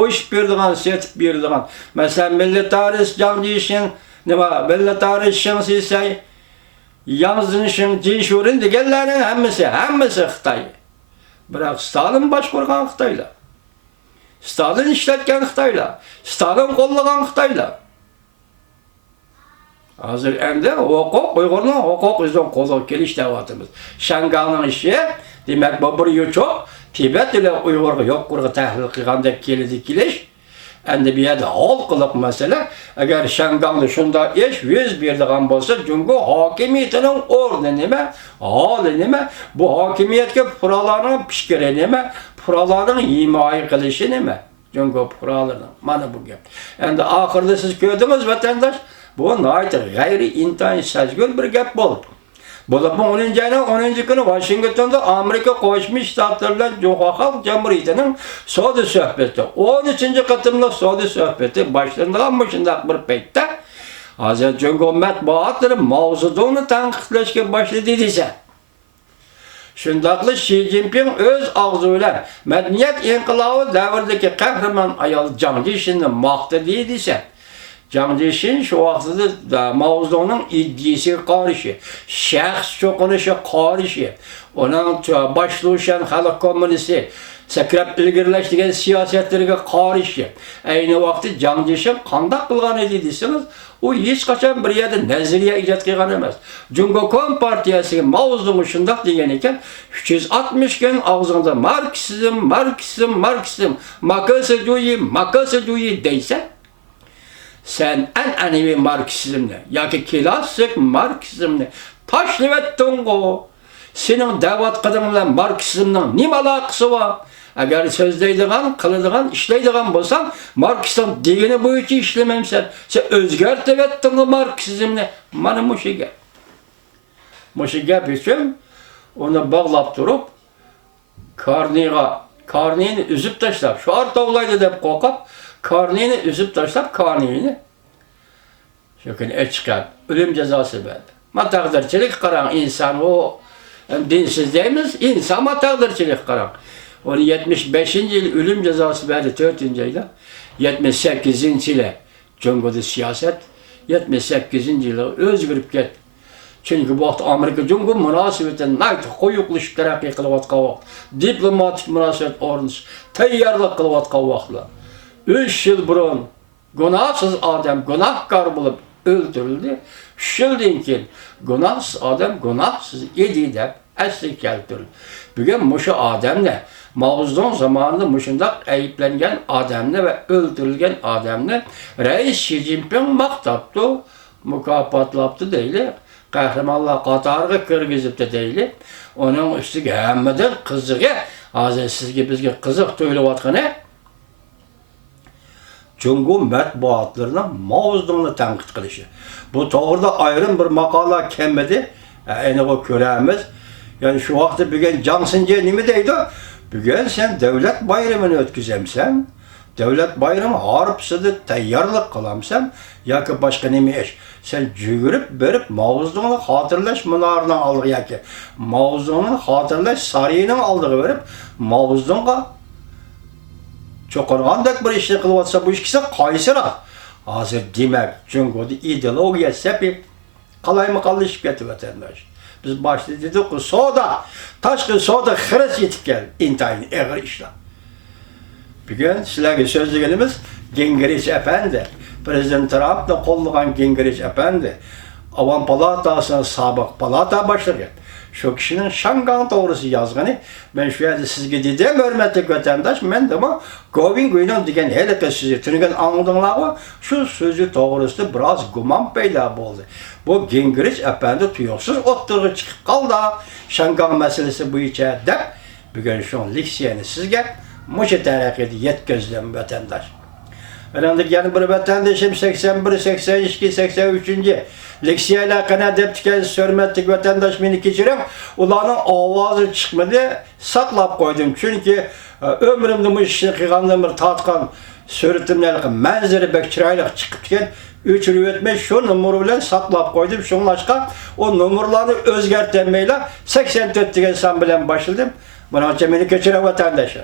Hoş berdigan, setip berdigan. Mesela millet tarih can deyişin, nima millet tarih şansıysay, yalnızın şun cişurin degenlerin hemmesi Xitay. Biroq Stalin baş qurgan Xitaylar. Stalin işletken Xitaylar. Stalin qo'llagan Xitaylar. Hazır endi hukuk, Uyg'urning hukuk o'zidan qo'lga kelish davatimiz. Shanganning ishi, demak bu bir yo'choq Tibet ile Uyg'urga yo'q qurg'i tahlil qilgandek kelish. Endi bu yerda hal qiliq masala, agar Shangangda shunda ish yuz beradigan bo'lsa, Jungo hokimiyatining o'rni nima, holi nima, bu hokimiyatga fuqarolarning fikri nima, fuqarolarning himoya qilishi nima? Jungo fuqarolarining mana bu gap. Endi oxirida siz ko'rdingiz vatandosh, bu nəhayət gayri intayin sezgül bir gap bo'ldi. Bo'lib 10-nji ayning 10-nji kuni Washingtonda Amerika Qo'shma Shtatlar bilan Jahon Xalq Jamhuriyatining savdo suhbati, 13-nji qatimliq savdo suhbati boshlangan shundaq bir paytda hozir Jungo matbuotlari Mao Zedongni tanqidlashga boshladi desa. Shundaqli Xi Jinping o'z og'zi bilan madaniyat inqilobi davridagi qahramon ayol Jiang Zeminni maqtadi desa. Jiang Zemin şu vaqtida Mao Zedongning iddiasiga qarshi, shaxs cho'qinishi qarshi, uning boshlovchan xalq kommunisti sakrab ilgirlash degan siyosatlarga qarshi. Ayni vaqtda Jiang Zemin qanday qilgan edi desangiz, u hech qachon bir yerda nazariya ijod qilgan emas. Jungo Kompartiyasiga Mao Zedong shunday degan ekan, 360 kun og'zingda Marksizm, Marksizm deysa, sen an'anaviy Marksizmni yoki klassik Marksizmni tashlab etding go. Sening da'vat qilgan bilan Marksizmning nima aloqasi bor? Agar so'zlaydigan, qiladigan, ishlaydigan bo'lsang, Marksizm degani bo'yicha ishlamamsan. Sen o'zgartirib etding Marksizmni. Mana mushu gap. Mushu gap uchun uni bog'lab turib, Karniyni üzüp tashlab, shu ortovlaydi deb qo'rqib, Karniyni üzüp tashlab, Karniyni shu kuni chiqib, o'lim jazosi berdi. Ma taqdirchilik qarang, inson o dinsiz deymiz, inson ma taqdirchilik qarang. Onu 75-yil o'lim jazosi berdi 4-yilda. 78-yili Jungoda siyosat 78-yili o'zgarib ketdi. Çünkü bu vaqt Amerika Jungo munosabatini nayt qo'yuqlashib taraqqiy qilayotgan vaqt, diplomatik munosabat o'rnatish tayyorlik qilayotgan vaqtlar. 3 yil burun gunohsiz odam gunohkor bo'lib o'ldirildi. 3 yildan keyin gunohsiz odam gunohsiz edi deb asli keltirildi. Bugun mushu odamni Mao Zedong zamonida mushundaq ayblangan odamni va o'ldirilgan odamni rais Xi Jinping maqtabdi, mukofotlabdi deylik. Qahramonlar qatoriga kirgizibdi deylik. Uning ustiga hammadan qizig'i, hozir sizga bizga qiziq tuyulayotgani Jungo matbuotlarining Mao Zedongni tanqid qilishi. Bu to'g'rida ayrim bir maqola kelmadi. Ayni bu ko'ramiz. Yani şu vaqtda bugun Jiang Zemin nima deydi? Bugun sen davlat bayramini o'tkazamsan, davlat bayrami harpsida tayyorlik qilamsan yoki boshqa nima ish? Sen yugurib berib Mao Zedongni xotirlash minorining oldiga yoki Mao Zedongni xotirlash sariyining oldiga berib Mao Zedongga cho'qirgandek bir ishni qilyapsa, bu ikkisi qaysiraq? Hozir demak, Jungoda ideologiya sepib qalayma-qalashib ketib vatandosh. Biz başta dedik ki soda, taşkı soda xırıs yetip geldi. İntayin, eğer işler. Bugün sizlerle sözlüğünümüz Gingrich Efendi. Prezident Trump'la kollagan Gingrich Efendi. Avam Palatası'nın sabık palata başlığı. Şu kişinin Shangang doğrusu yazgını. Ben şu yerde sizge dedim, hürmetli vatandaş, ben de bu Govin Guinon degen hele sizi tünügen anladığınlar şu sözü doğrusu biraz guman peyda oldu. Bu Gingrich Efendi tuyuksuz oturuğa çıkıp kaldı. Shangang meselesi bu içe de bugün şu an leksiyeni sizge muşu terakidi yetközlem vatandaş. Ben yani bir vatandaşım 81, 82, 83. leksiyalar kana deptike sörmetlik vatandaş beni geçirem. Ulanın avazı çıkmadı, saklap koydum. Çünkü ömrümde bu işini kıyganlığım bir tatkan sörütümlerle manzara bek çıraylık çıkıpken öçürü etmez şu numuru bilen saklap koydum. Şunun başka o numurlarını özgertmeyle 84 diyen san bilen başladım. Bana beni geçirem vatandaşa.